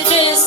Khuahrang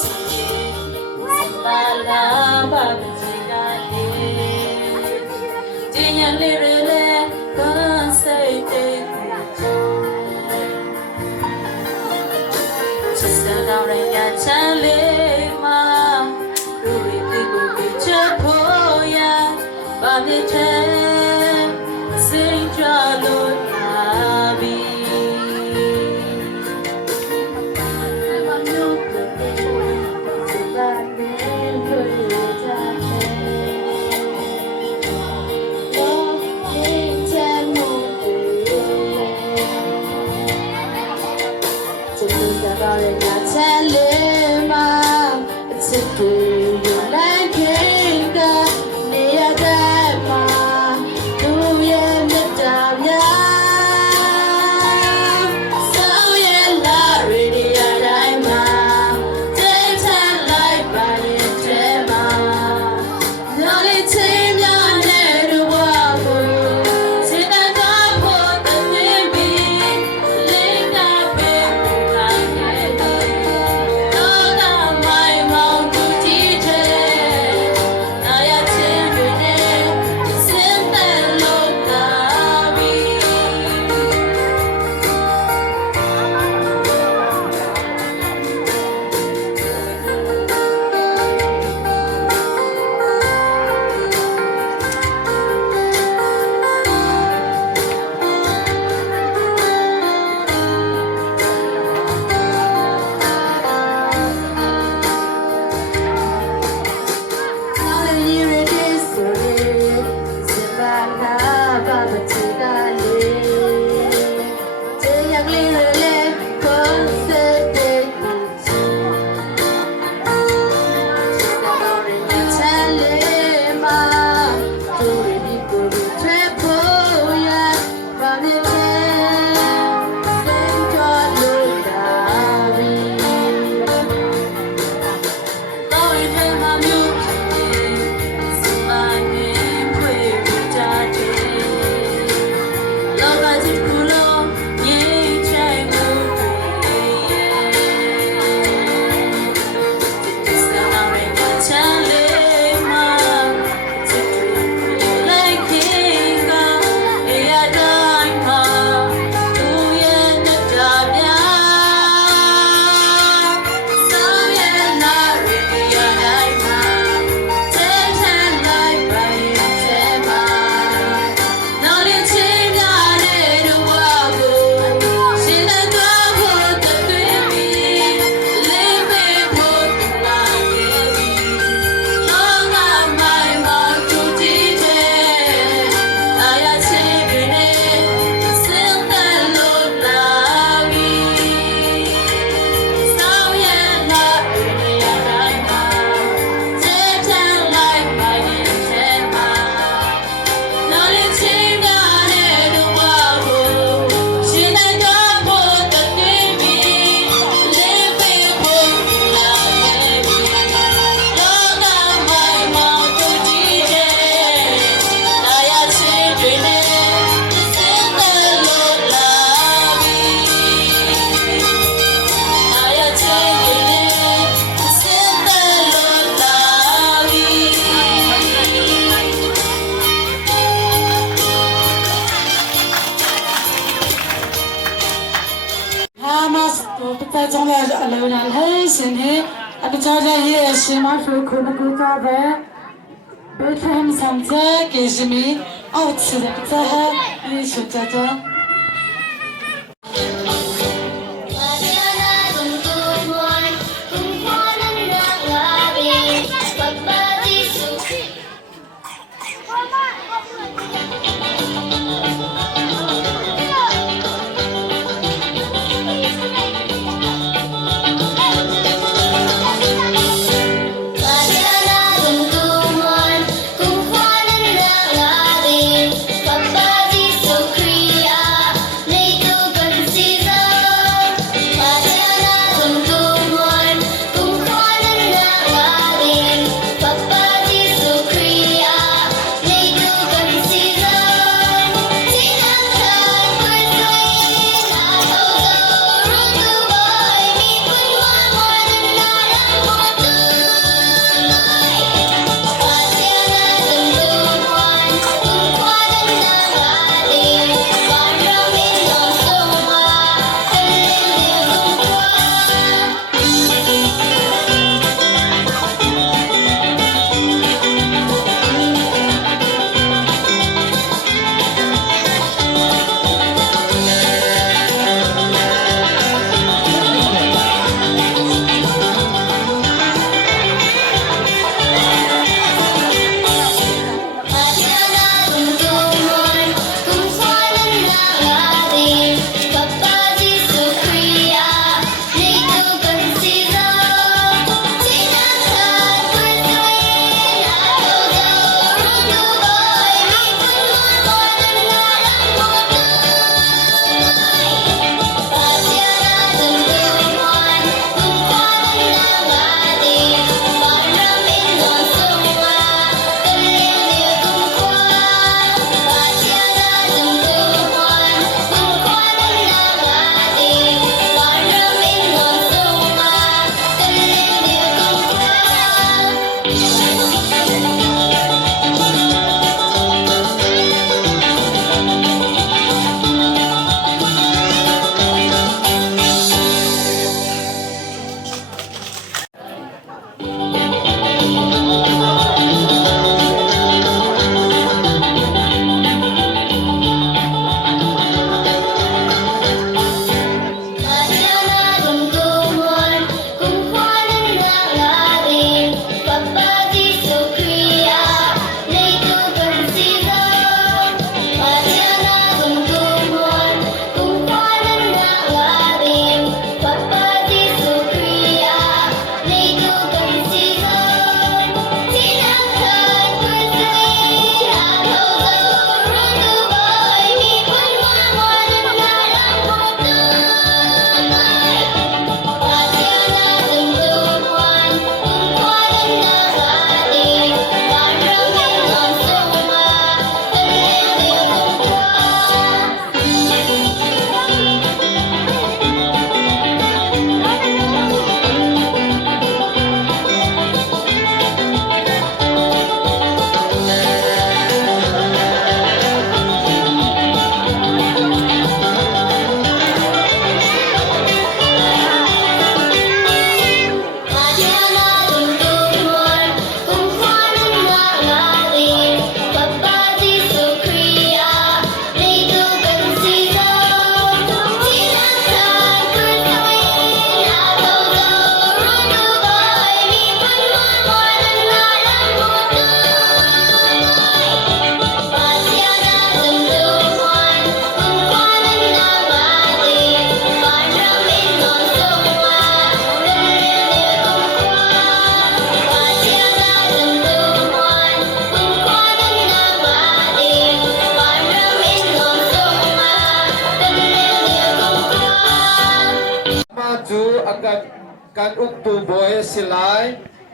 กันอุกตูบอยสิไล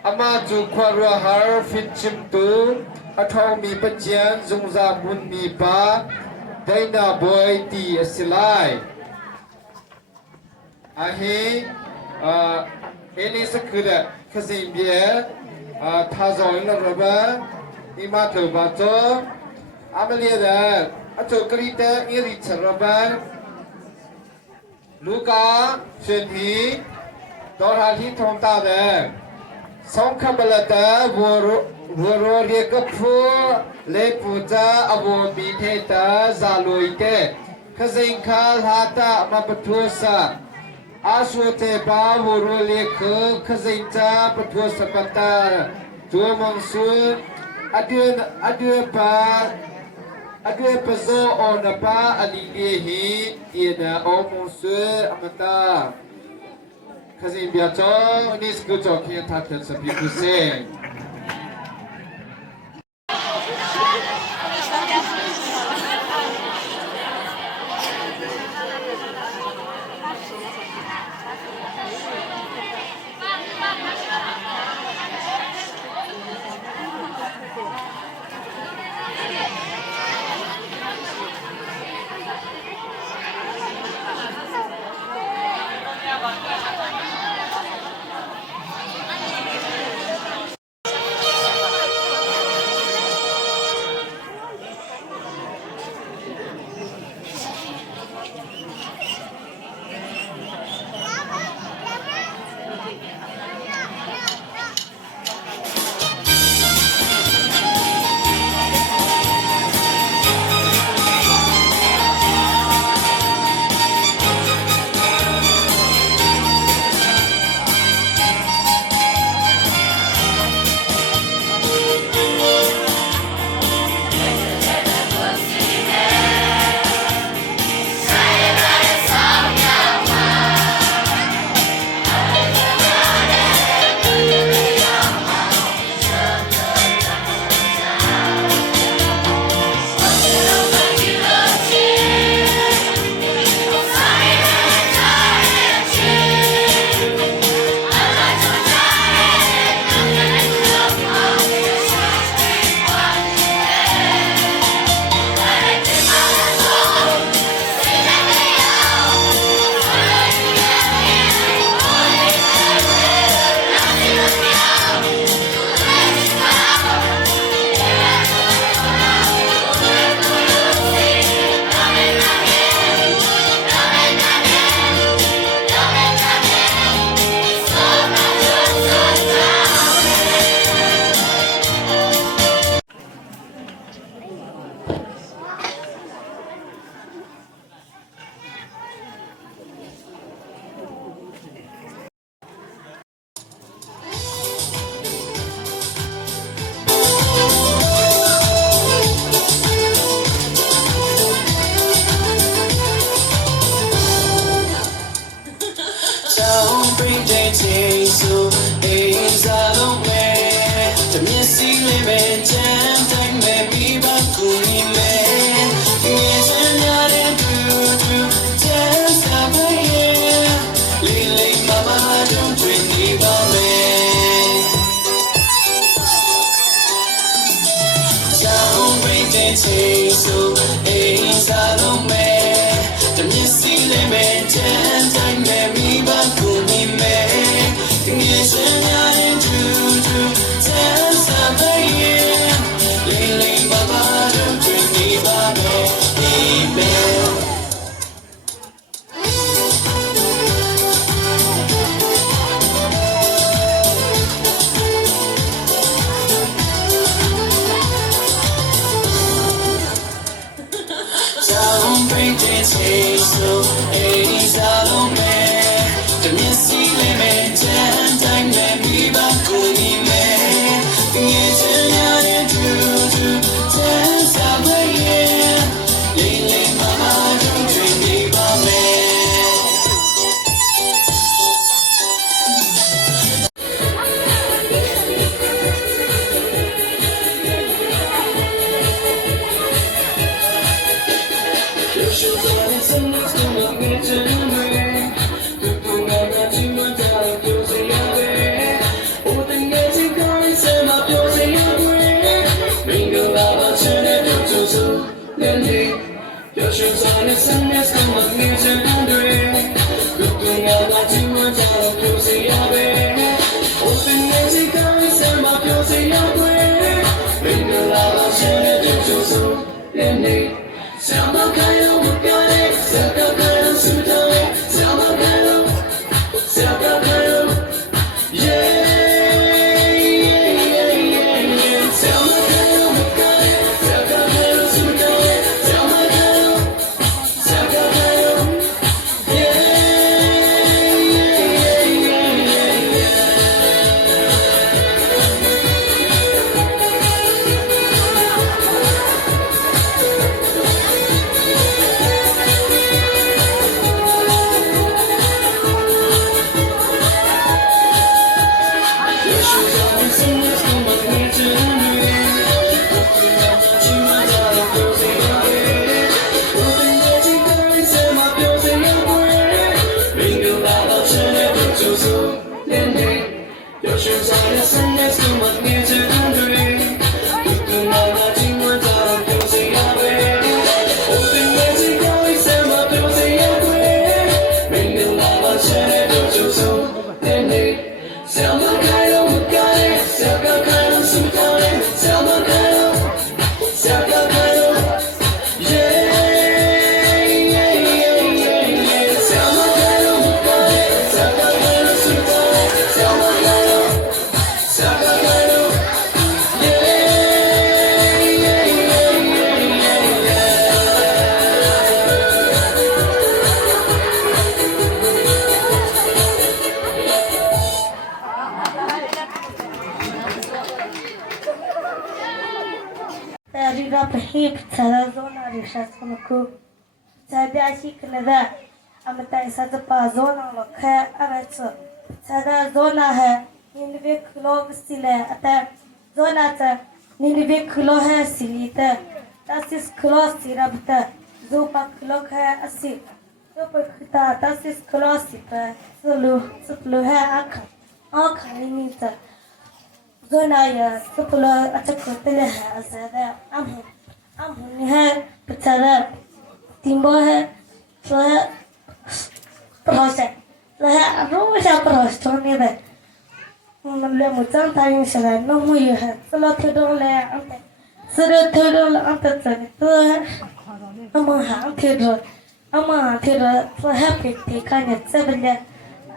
อามาจูควารัวฮาร์ฟินชิมตูอาทองมีปัจเจียนจงจาบุญมีปาได้นาบอยตีสิไลอาเฮเอนี่สักคือเด็กขจิมเบียท่าจอยนรบะอิมาเถบาโตอาเมเลียเด็กอาจุกรีเตอิริชรบะลูกาเชนฮีตอนที่ทองตาเด็กสองขบลตาวัวเรียกพูเลปูจาอวมีเทตาซาลุยเตขจิงคาลาตามาปทุสะอาสุเทปาวัวเรียกขจิงจาปทุสปตาตัวมังสุอดียปาอดียปโซออนปาอลีเดฮีเอียนาอมุสอมตาขจิงเบียจอนิสกุจอเคียนทัดเทสพิคุเซDon't bring the taste, so ain't hip tsara zona risha sunku tsada shi klada amata isa pa zona lo kha abatsu tsada zona hai ninve kilo sile ata zona ta ninve kilo hai silita tasis kilo sirabta zopa kilo hai asi zopa kita tasis kilo sipa sulu hai akha ninita zona ya sepuluh acak kotele hai azada amhun hai pecada timbo hai soalnya proses soalnya rumusnya proses ni deh namanya macam tayang salah nomu ya hai selalu tidur le ante selalu tidur le ante tu amah tidur soalnya petikannya sebenarnya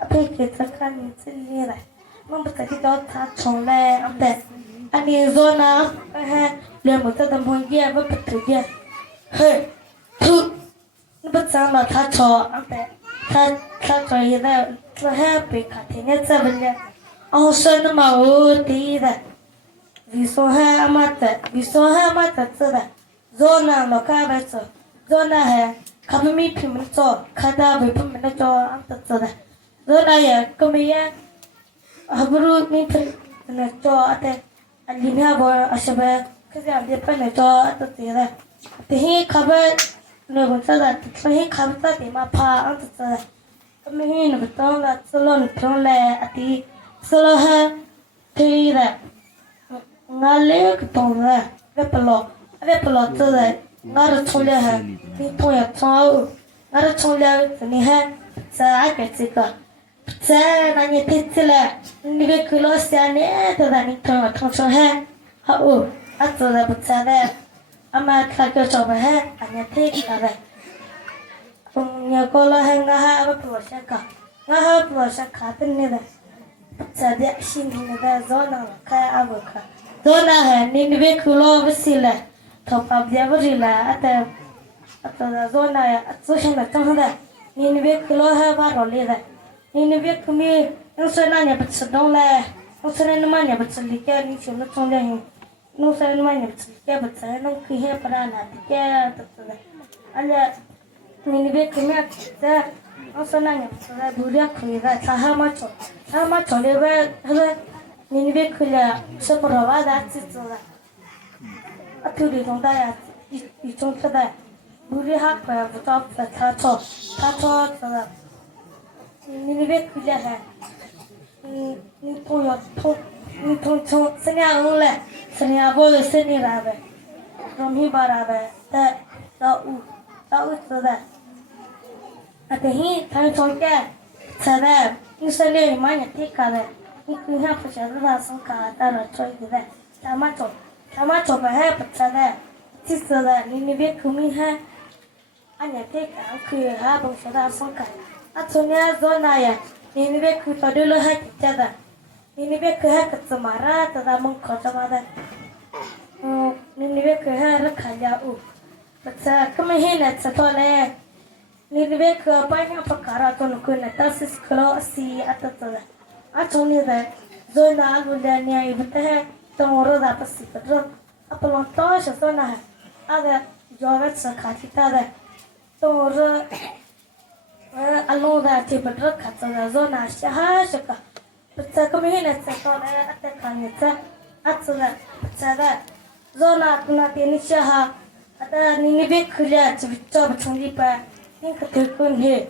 petikannya sendiri membuat kita tak soleh ampe ani zona le muta dam hoye ba petuya he tu nbetsama ta cho ampe ta cho ida sohe pe khatine sabnya awsan ma oti da visoha amata tsada zona loka ba so zona he kammi phim cho khada ba phim na cho amta tsada zona ya kamiya habru ni na cho ate alina bo asaba kaza de pa na cho atira tehi khabar no bata da tehi khabta de ma pha ant ta me no bata la salon thon le ati solo ha tira ngale ko la ve palo ta ngar chole ha ni to ya chao ngar chole ni ha sa ka tsika saya nanya titila ni be kulosiane to dani to hai ha o atso da butsada ama thakyo choba hai anya thik kare nya kola hanga ha ba prosha ka tinne da butsada shin ni da zona ka abuka zona hai ni be kulo bisila to pabya burila ata da zona ya atso shana tanga ni be kulo ha ba role da ini biar kami yang senangnya bersedang lah, yang senangnya berselikar ni cuma congnya yang senangnya berselikar berselikar nang kihnya pernah tiga terus ada ini biar kami ada yang senangnya berselikar dua kali dah sama macam lepas ada ini biar kaya seberapa dah cicak atu di tong dah di tong dah dua hak kaya betul betul terus ni be kuja hai ni to senya ule senya bo senya rabe romi barabe ta u sada ate hi thang chonke sada ni sele manya tikale ni kuha pucha da sanka ta ra choi de tama cho ba hai pucha ti sada ni be kumi hai anya teka ku ha bo sada sanka atsonya zona ya ini be ku tadulu ha kitada ini be ku ha katsamara tada mong khotamada ini be ku ha rakhaya u batsa kamahina tsatole ini be ku panya pakara ton ku na tasis klo si atatada atsonya da zona alulania ibta tomoro da pasi padro apalon to zona ada jovet sakhita da tomoro alora ti bedrak kata zona shaka peta kemihina tsakona atakanya atsura tsada zona kuna tini shaha ada nini be khulya chibcha bchungi pa ning khatekun he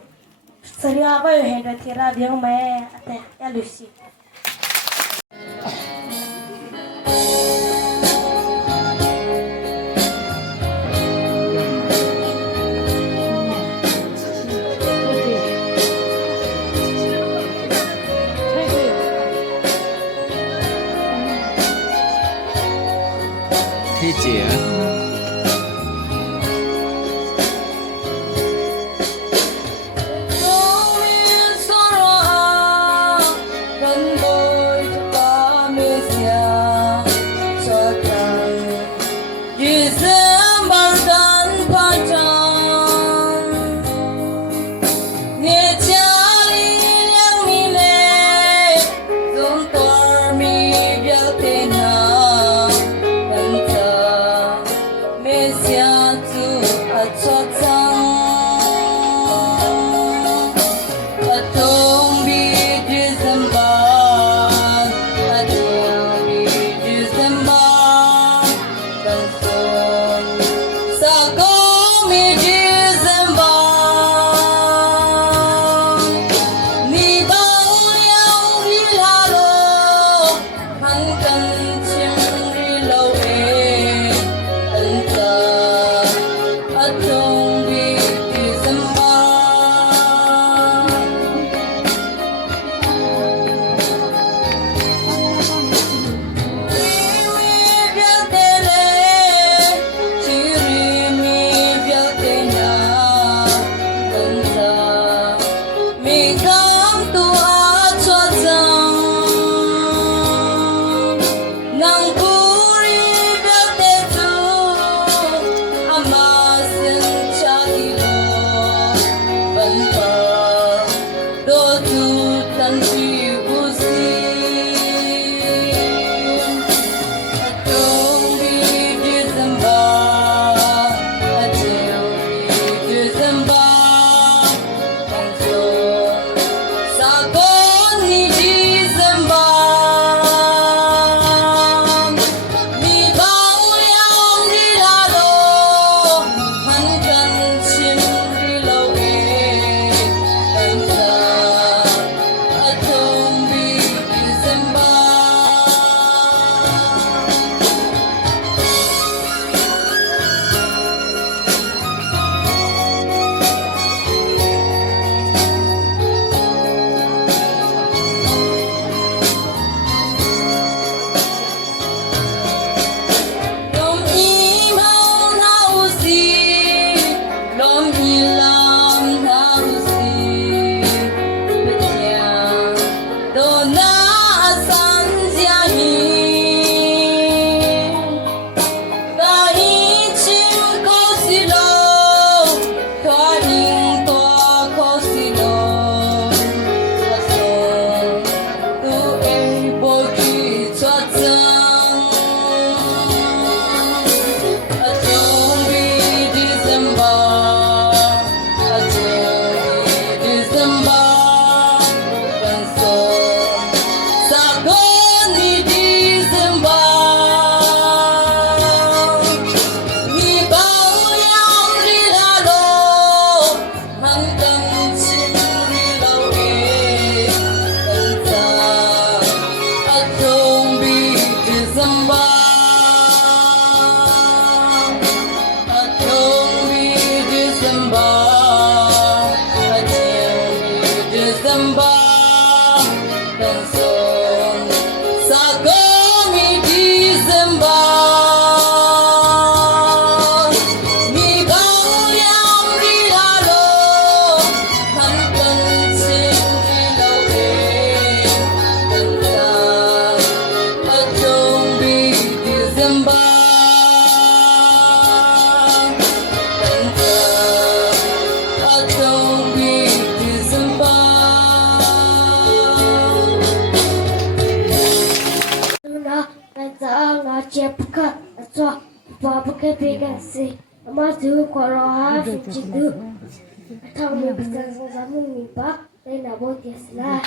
sariya ba he da tira biang mai ate yalusi姐。Hãy subscribe cho kênh Ghiền Mì Gõ để không bỏ lỡ Amos tu Khuahrang tu thằng mình bây giờ giống mình bác đây là bố tiệt là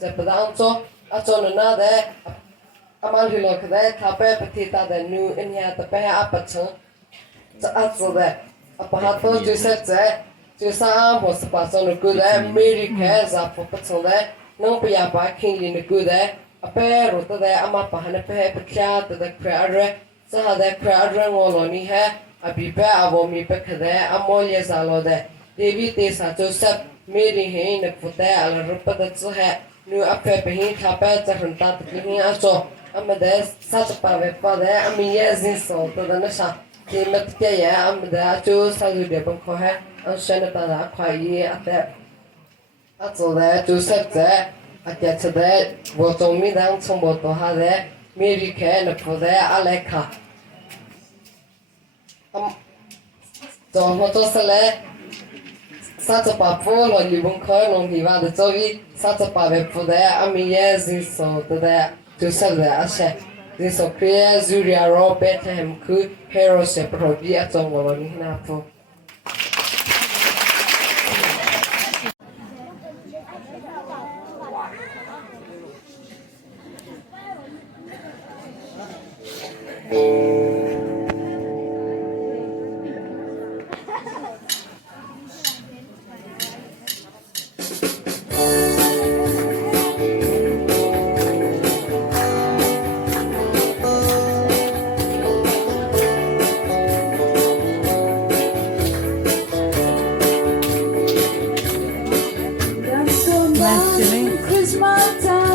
จะประดานโจอาจนน่าเดอามันฮิโลกเดถ้าเป็นปฏิทัดนูอินเฮียแต่เป็นอาปัจจุจะอาจจะอาปะฮัตโตจุเซตเจจุสามหัวสปาสนุกุเดมีริเคจะพบปัจจุเดน้องพยาบาลคิงลินุกุเดอาเป็นรุตเดอามาปะฮันเปะปะขี้ตเดคราเรจะหาเดคราเรงอลนี่เฮอาบิเปะอาวมีเปะคเดอามอลยซาโลเดเดวิเตสาจุเซตมีริเฮนฟุตเดอัลรุปเดจุเฮนูอาเปะหินทับเปะจะหันตาตกิหินอาโจอามาเดสัจปะเวปะเดอามีเยซินโซตเดนชาที่มัดเกยอามาเดอาจูซาดูเดบังโคเฮอันเชนตาดาควายอาเตอาโจเดจุเซตเจอาเกตเดวอตมีดังสมบูรณ์ฮาเดมีริเคนฟุตเดอาเลคาจอมโตสเลสัจปะพูลอลิบุงคอยลงที่ว่าเดจวีสัจปะเวฟุเดอามีเยซินโซตเดจุเซตเดอาเชซินโซครีซูริอาโรเบทเฮมคือเฮโรเซปโรบีอาจงวอลนี่นาฟู Christmas time.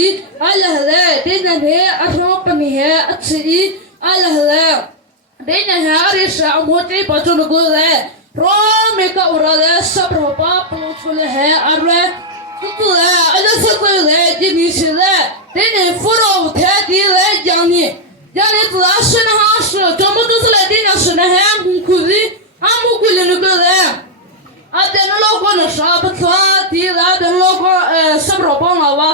chi ala hale de na he atho pani he achi ala hale de na ha ri sa mo te pa chu go le ro me ka ura le sab ro pa pu chu le he arre tu le ala sa ko le de ni se le de ne fu ro the di le yang ni tu la shen ha shu to mo tu le de na shen he ku zi amu ku le no go le Ada nolo ko na sabat sa ti la ada nolo ko sabro pa na wa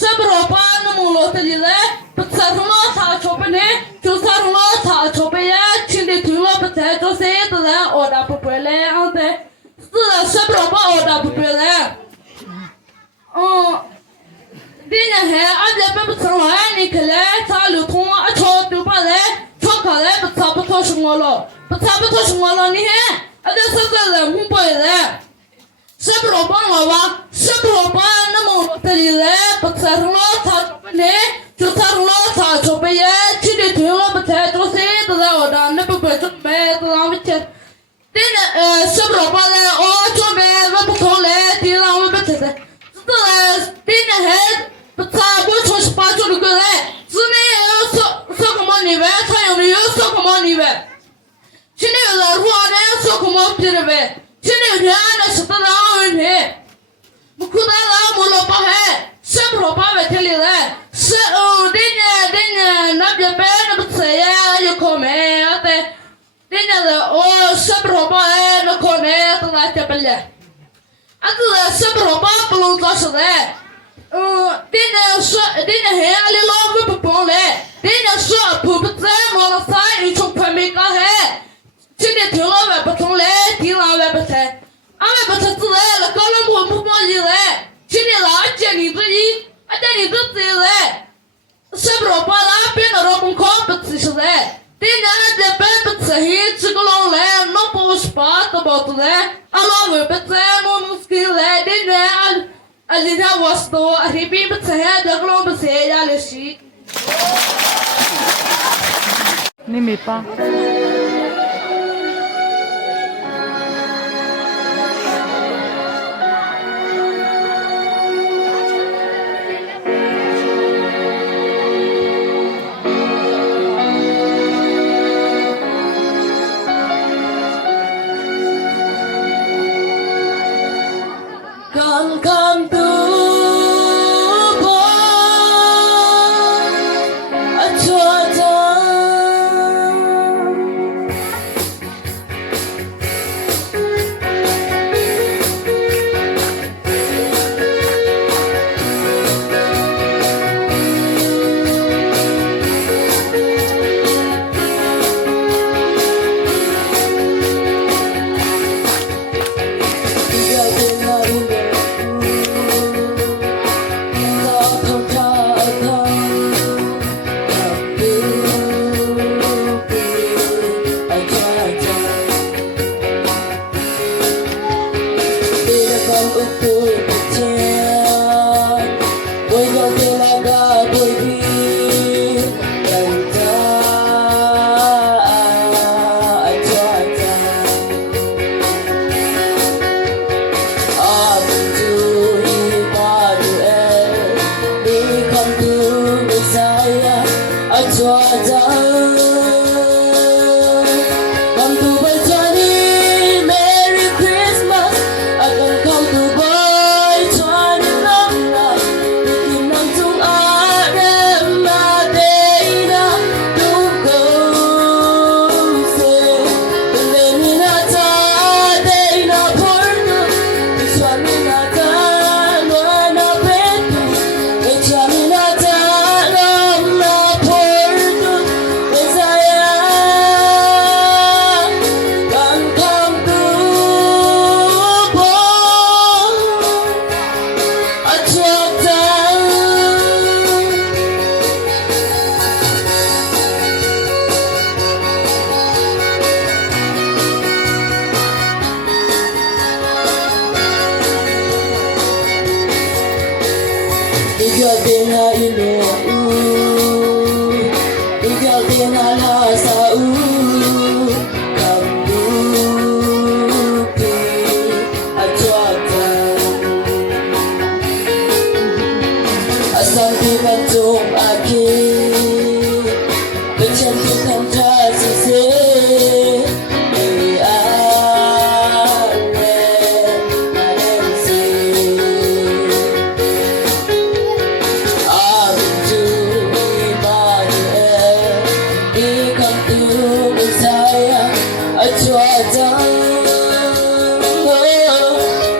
sabro pa na mo lo te le patsar lo tha chope ne chu sar lo tha chope ya chin de tu lo pa te to se to la o da pu le ante tu la sabro pa o da pu le Dina he ada pe patsar wa ni kale ta lu thong a cho tu pa le cho ka le patsar pa to shmo lo ni he ada sa le mu pa le sabro pa la wa sabro pa na mo te le patsar lo tha ne chu sar lo tha cho pe ye chi de tu lo pa te to se to la o da ne pa chu me to la mi che Dina sabro pa le o cho me va pa ko le ti la mo pa te to la dina he patsar bo cho pa cho ko le zu ne so ko mo ni ve ta yo ni so ko mo ni ve Chini la ruana so como pirve. Chini ruana so ta la ne. Mukuda la mo lo pa he. Sem ro pa ve tele le. Se o dinya na bia pe na bse ya yo come ate. Dinya la o sem ro pa e no come ta la te pele. Atu la sem ro pa plu ta so le. Dinya he ali lo bu po le. Dinya so pu bse mo la sai i chu pa mi ka he. Chini tu lo ve pa thong le ti la ve pa the ame pa the tu le la ko lo mo mo ji le chini la che ni tu yi a te ni tu ti le se bro pa la pe na ro kon ko pa ti se le ti na de pe pa se hi chi ko lo le no po spa to ba tu le a lo ve pa se mo no ski le di ne a li da was to a ri bi pa se ha da ko ba se ya le shi Ni mi pa Come to Some people don't like it, but you can trust and say, maybe I didn't see. I'm doing my hair, he come to Messiah, I try down.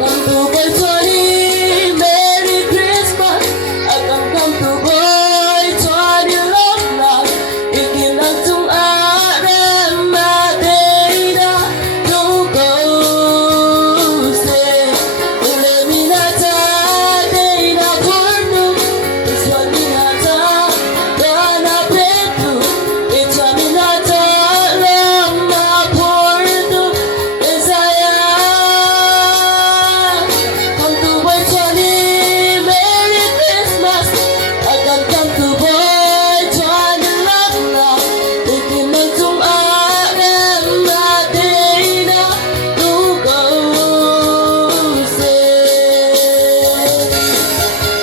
Come to Bethany, Merry Christmas. I come to boy, try to love love. Ikin lang tung aram madena, don't go say. Ule minata, dena porno. Iswa minata, dana petu. Iswa minata, lama porno. Isaya. Come to boy, Johnny, Merry Christmas. I can come to boy, Johnny, love now. Ikin lang tung aram madena, don't go say.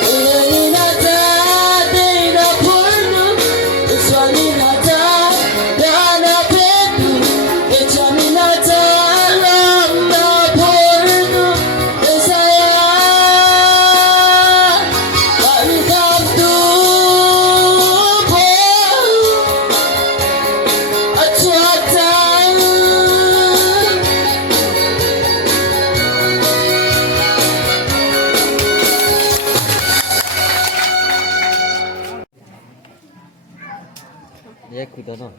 Ule minata, dena porno. Iswa minata, dana petu. Iswa minata, lama porno. Isaya. Kami come to boy, Dawtsang. 얘 굳어서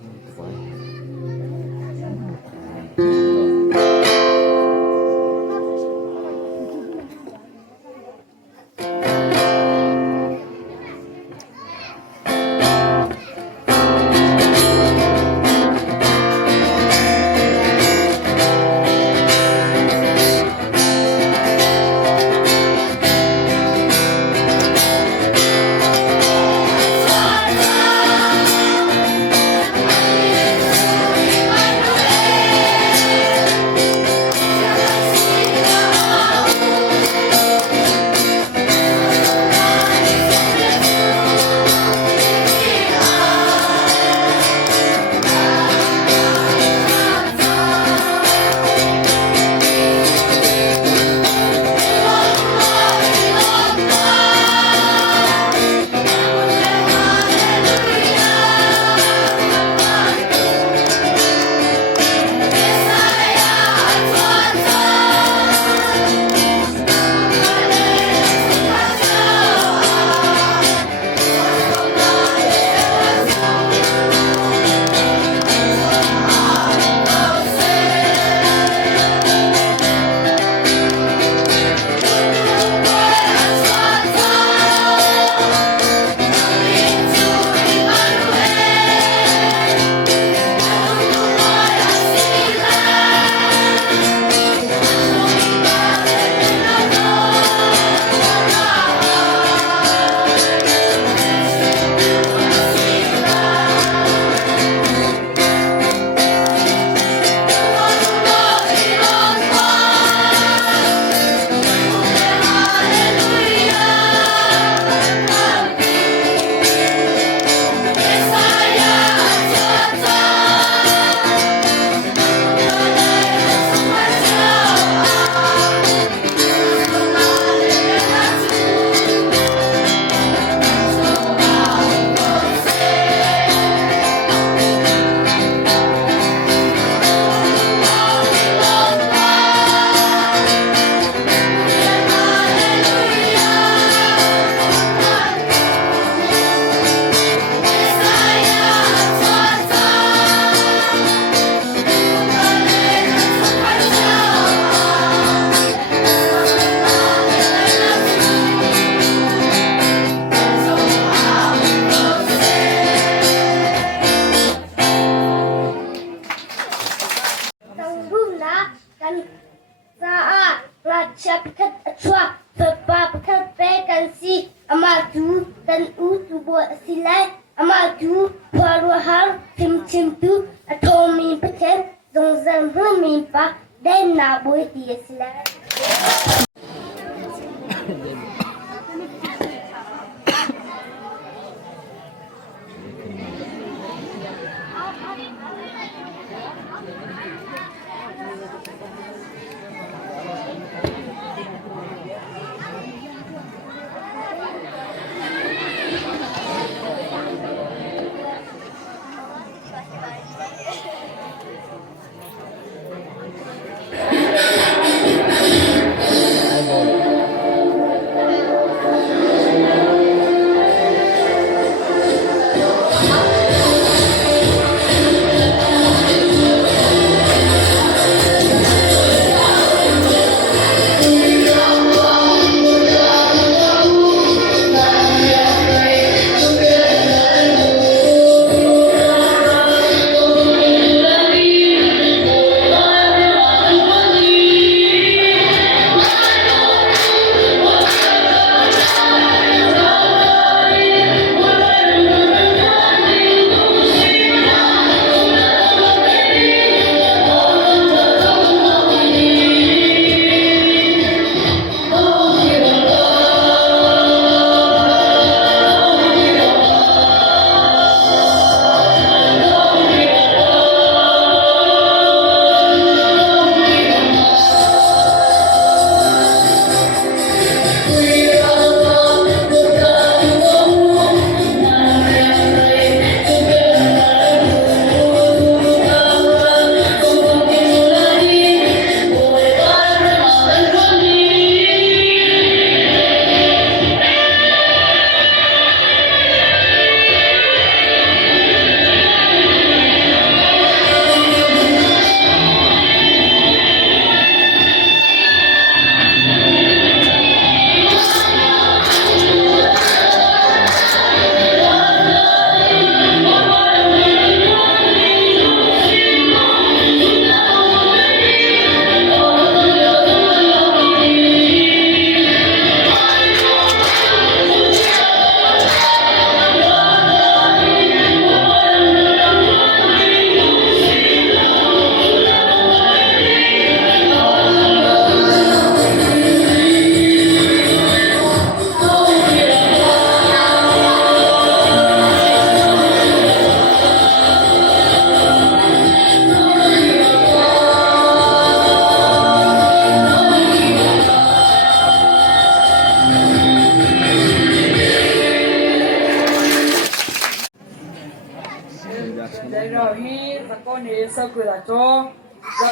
con này sao cười là cho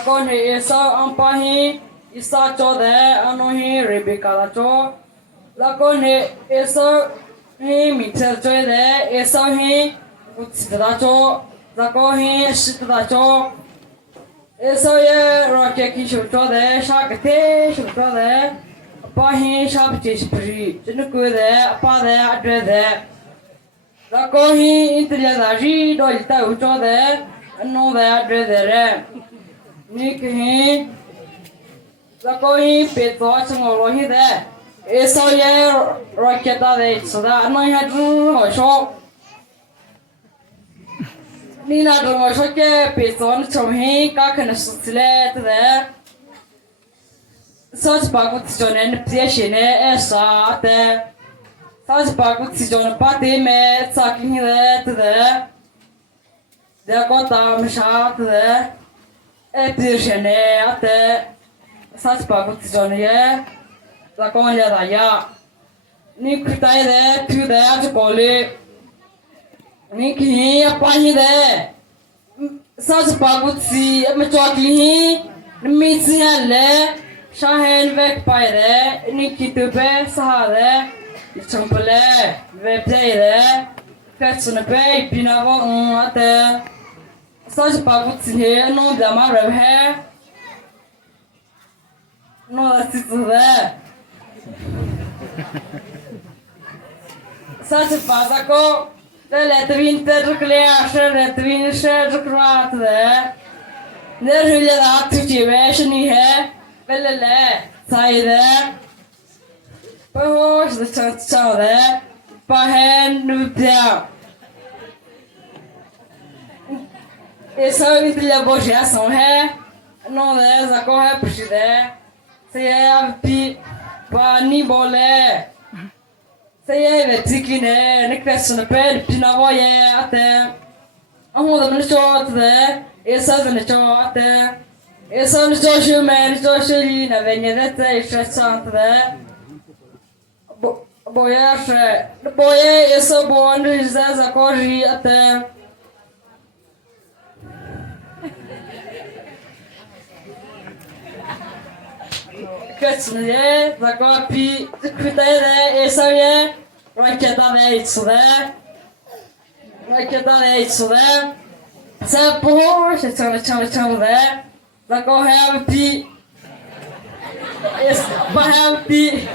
con này sao ông pa hi isa cho đấy anh hi Rebecca là cho con này sao hi mình chơi chơi đấy sao hi utsi là cho con hi shit là cho sao ye rocket ki cho đấy sa cái thế cho đấy pa hi sa bị chết bì chân cười đấy pa đấy address đấy con hi internet là gì đó tao cho đấy nó đấy address đấy ni cái con hi bị to xong rồi hi đấy sao ye rocket đấy sao đó nó hay đúng rồi sao ni na đúng rồi sao cái bị to nó chồng hi các cái nó sụt lệ đấy sao chỉ bảo cái cho nên bây giờ này sao đấy sao chỉ bảo cái cho nên bắt đi mẹ sao cái đấy để con tao mới sao đấy bây giờ này đấy sao chỉ bảo cái cho nên là con nhà đại ya ni cứ tay đấy cứ đấy cho con đi ni khi pani đấy sao chỉ bảo cái gì mà cho cái mình xin lấy shahen vek pai đấy ni kitu pe sa đấy chong pele ve play đấy cái chuyện pe pinavo ate sao chỉ bảo cái gì nó làm mà rồi he nó là gì đấy sao chỉ bảo ra cô đây là twin ter clear là twin share ra đấy nếu như là tu chỉ về shini he Belele, sai đấy, bao nhiêu chào đấy, bao hen nudia, sao đi làm bao nhiêu xong hết, nó đấy, giờ có hết bớt đấy, sẽ bị pani bole, sẽ về tiki này, nước cái sữa bèn, pina voye, ate, ông hồ mình cho đấy, sao mình cho ate. Eso no joshua man, joshua li na venye dete ishesant de. Boya she, boye eso bon riza koji ate. Katsne zakopi kutai de eso ye. Raketa de itsude. Raketa de itsude. Sa po she chang de. Like I have a pee. Yes, I have a pee.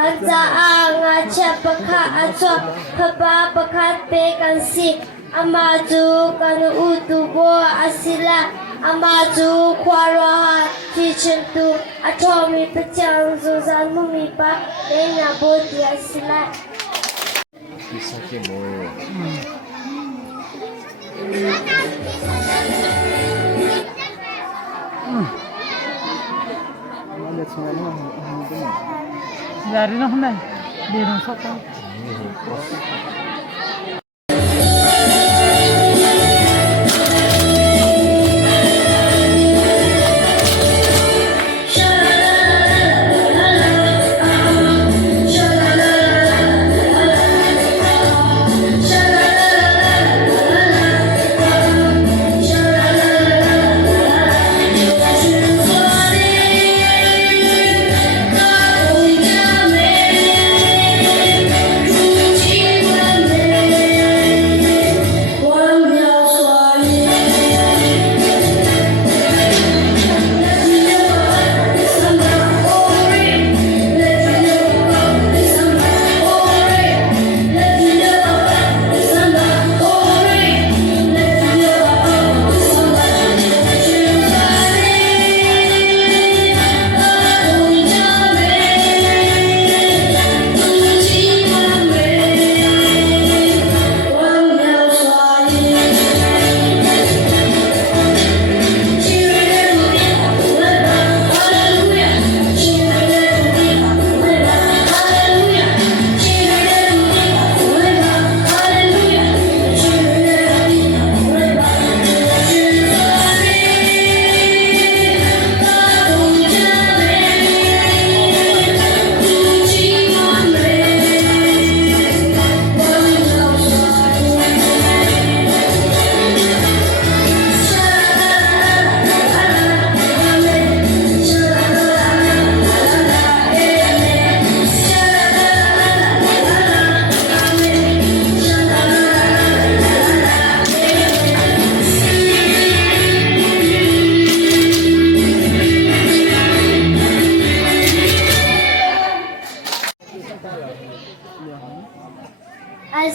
กันจะอ่างอาเชปะคะอาชอพะบาปะคัดเปกันสิอามาจูกันอุตุโบอาศิลาอามาจูควารหาที่ฉันตูอาชอมีประจังสุสานมุมีปะเลนาโบติอาศิลา Dari nó hôm nay đi đường sóc thôi.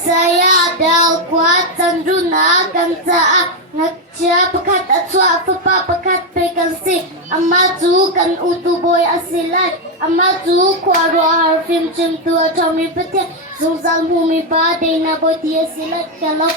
Saya dal kuat sanduna kanca ngakcha pekat atswa papa pekat pekansi amaju kan utuboy asilai amaju kwaro harfim chim tua chomi pete zungzal bhumi pa deina boti asilai kalau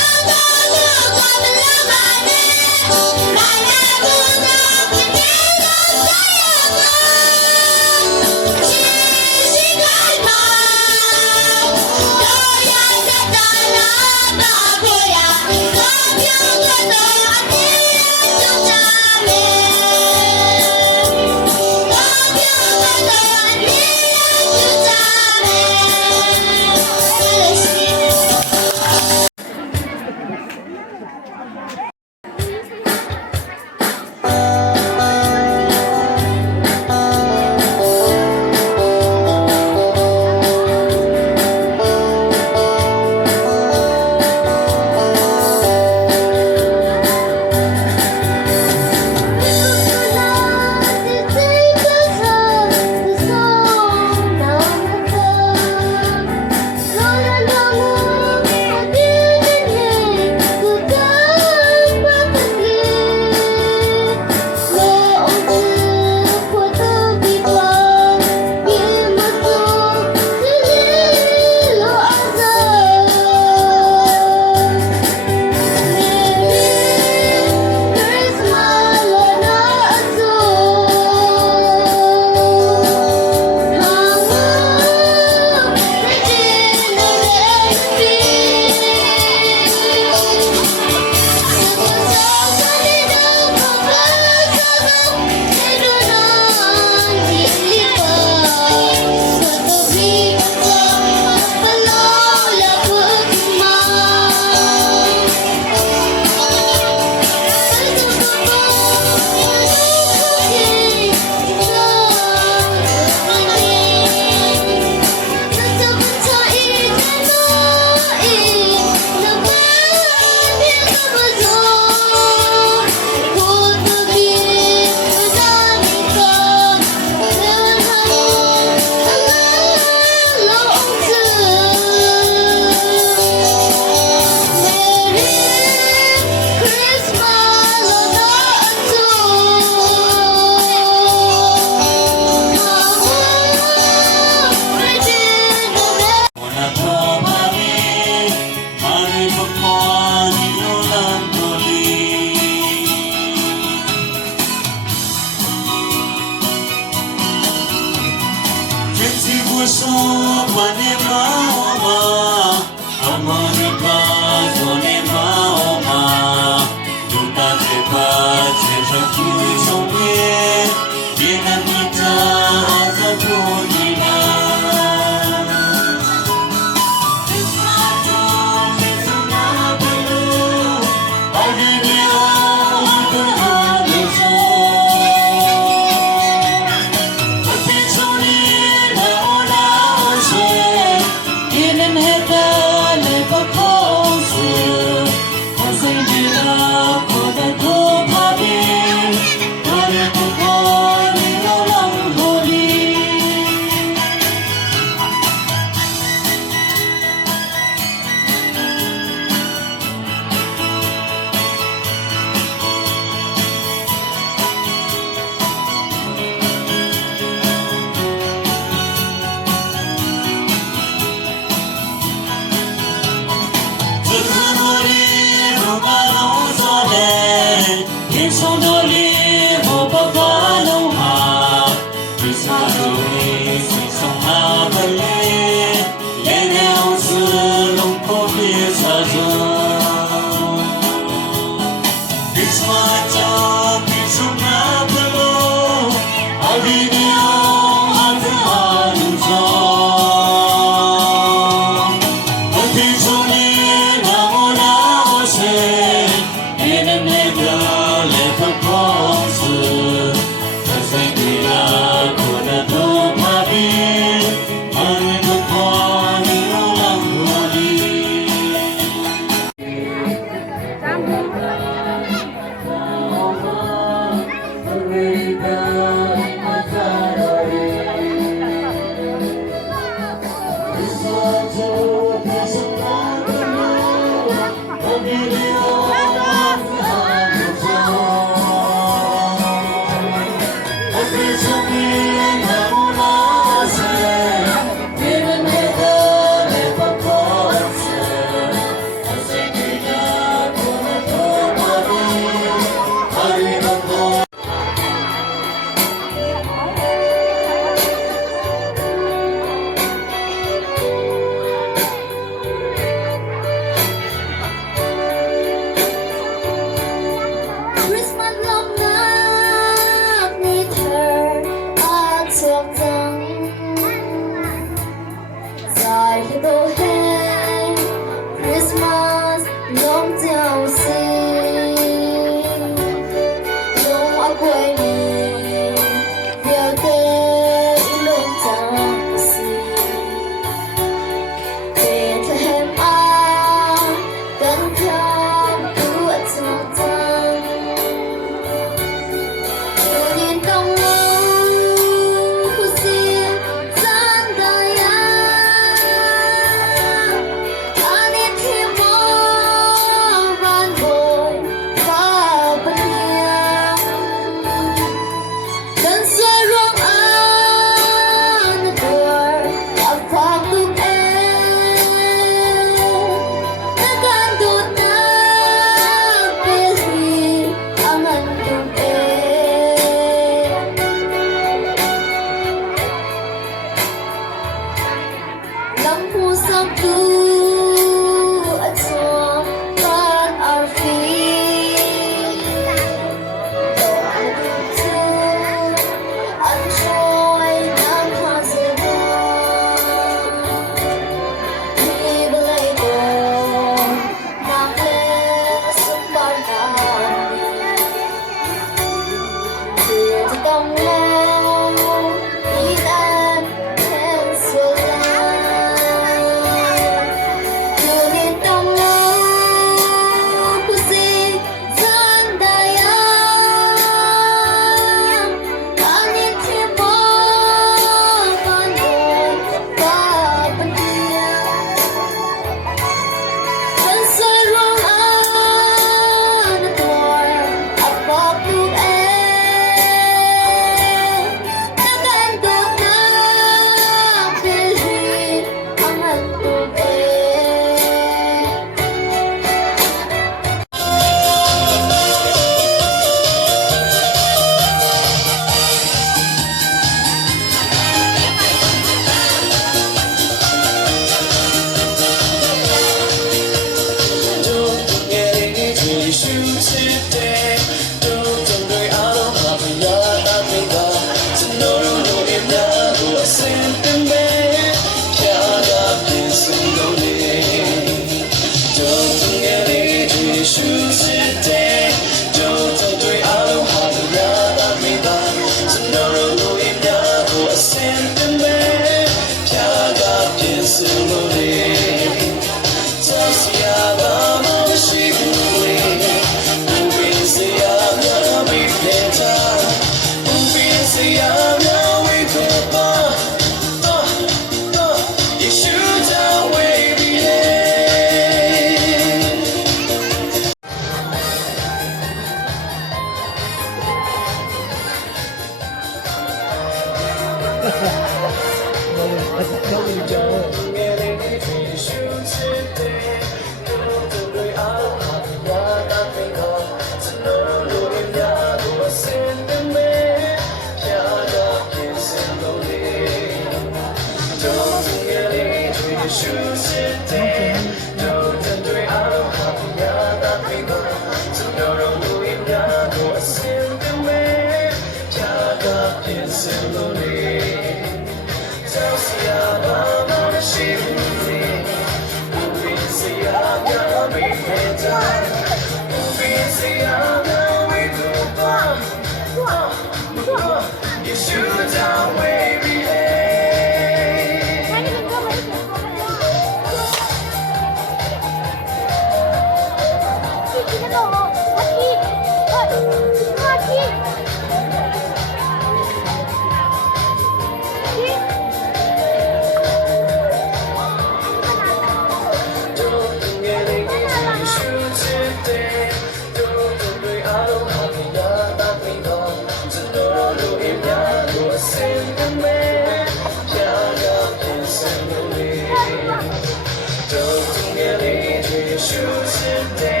是对。